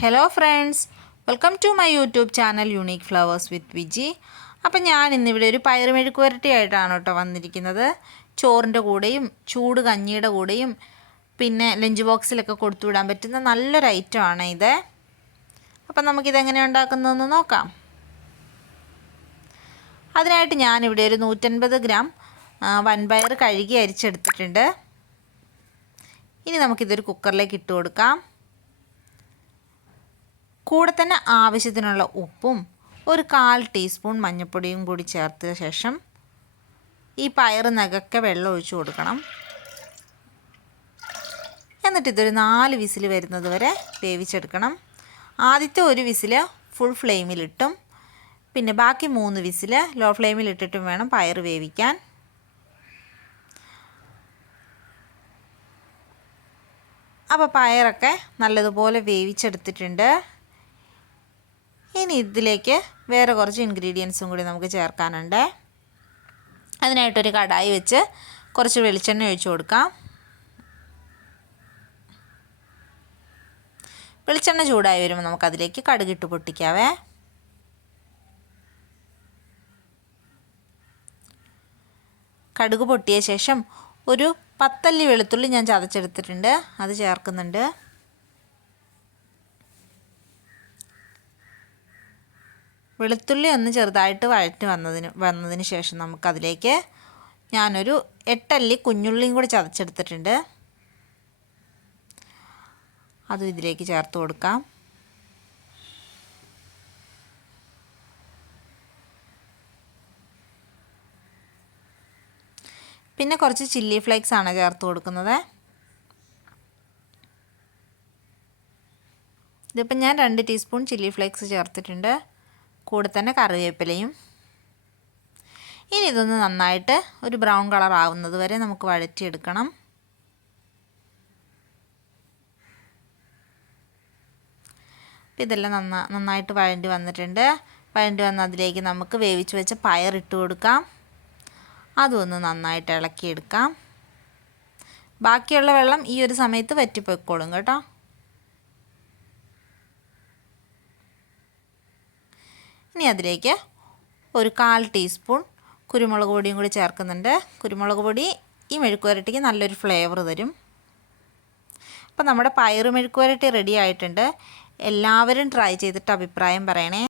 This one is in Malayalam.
Hello friends welcome to my YouTube channel unique flowers with Viji appam ഞാൻ ഇന്നിവിടെ ഒരു പയർ മെഴുക്ക് ആയിട്ടാണ് കേട്ടോ വന്നിരിക്കുന്നത്. ചോറിന്റെ കൂടെയും ചൂട് കഞ്ഞിയുടെ കൂടെയും പിന്നെ ലഞ്ച് ബോക്സിലൊക്കെ കൊടുത്തു വിടാൻ പറ്റുന്ന നല്ലൊരു ഐറ്റമാണ് ഇത്. അപ്പം നമുക്കിതെങ്ങനെ ഉണ്ടാക്കുന്നതെന്ന് നോക്കാം. അതിനായിട്ട് ഞാനിവിടെ ഒരു നൂറ്റൻപത് ഗ്രാം വൻപയർ കഴുകി അരിച്ചെടുത്തിട്ടുണ്ട്. ഇനി നമുക്കിതൊരു കുക്കറിലേക്ക് ഇട്ട് കൊടുക്കാം. കൂടെ തന്നെ ആവശ്യത്തിനുള്ള ഉപ്പും ഒരു കാൽ ടീസ്പൂൺ മഞ്ഞൾപ്പൊടിയും കൂടി ചേർത്ത ശേഷം ഈ പയർ നകക്കെ വെള്ളം ഒഴിച്ചു കൊടുക്കണം. എന്നിട്ട് ഇതൊരു നാല് വിസിൽ വരുന്നത് വരെ വേവിച്ചെടുക്കണം. ആദ്യത്തെ ഒരു വിസിൽ ഫുൾ ഫ്ലെയിമിലിട്ടും പിന്നെ ബാക്കി മൂന്ന് വിസിൽ ലോ ഫ്ലെയിമിലിട്ടിട്ടും വേണം പയർ വേവിക്കാൻ. അപ്പോൾ പയറൊക്കെ നല്ലതുപോലെ വേവിച്ചെടുത്തിട്ടുണ്ട്. ഇനി ഇതിലേക്ക് വേറെ കുറച്ച് ഇൻഗ്രീഡിയൻസും കൂടി നമുക്ക് ചേർക്കാനുണ്ട്. അതിനായിട്ടൊരു കടായി വെച്ച് കുറച്ച് വെളിച്ചെണ്ണ ഒഴിച്ചു കൊടുക്കാം. വെളിച്ചെണ്ണ ചൂടായി വരുമ്പോൾ നമുക്കതിലേക്ക് കടുകിട്ട് പൊട്ടിക്കാവേ. കടുക് പൊട്ടിയ ശേഷം ഒരു പത്തല്ലി വെളുത്തുള്ളി ഞാൻ ചതച്ചെടുത്തിട്ടുണ്ട്. അത് ചേർക്കുന്നുണ്ട്. വെളുത്തുള്ളി ഒന്ന് ചെറുതായിട്ട് വഴറ്റി വന്നതിന് വന്നതിന് ശേഷം നമുക്കതിലേക്ക് ഞാനൊരു എട്ടല്ലി കുഞ്ഞുള്ളിയും കൂടി ചതച്ചെടുത്തിട്ടുണ്ട്. അതും ഇതിലേക്ക് ചേർത്ത് കൊടുക്കാം. പിന്നെ കുറച്ച് ചില്ലി ഫ്ലേക്സ് ആണ് ചേർത്ത് കൊടുക്കുന്നത്. ഇതിപ്പം ഞാൻ രണ്ട് ടീസ്പൂൺ ചില്ലി ഫ്ലേക്സ് ചേർത്തിട്ടുണ്ട്. കൂടെ തന്നെ കറിവേപ്പിലയും. ഇനി ഇതൊന്ന് നന്നായിട്ട് ഒരു ബ്രൗൺ കളർ ആവുന്നത് വരെ നമുക്ക് വഴറ്റിയെടുക്കണം. ഇതെല്ലാം നന്നാ നന്നായിട്ട് വഴണ്ടി വന്നിട്ടുണ്ട്. വഴണ്ടി വന്ന അതിലേക്ക് നമുക്ക് വേവിച്ച് വെച്ച പയർ ഇട്ട് കൊടുക്കാം. അതൊന്ന് നന്നായിട്ട് ഇളക്കിയെടുക്കാം. ബാക്കിയുള്ള വെള്ളം ഈ ഒരു സമയത്ത് വറ്റിപ്പോയിക്കോളും കേട്ടോ. ഇനി അതിലേക്ക് ഒരു കാൽ ടീസ്പൂൺ കുരുമുളക് പൊടിയും കൂടി ചേർക്കുന്നുണ്ട്. കുരുമുളക് പൊടി ഈ മെഴുക്കുവരട്ടിക്ക് നല്ലൊരു ഫ്ലേവർ തരും. അപ്പോൾ നമ്മുടെ പയറ് മെഴുക്കുവരട്ടി റെഡി ആയിട്ടുണ്ട്. എല്ലാവരും ട്രൈ ചെയ്തിട്ട് അഭിപ്രായം പറയണേ.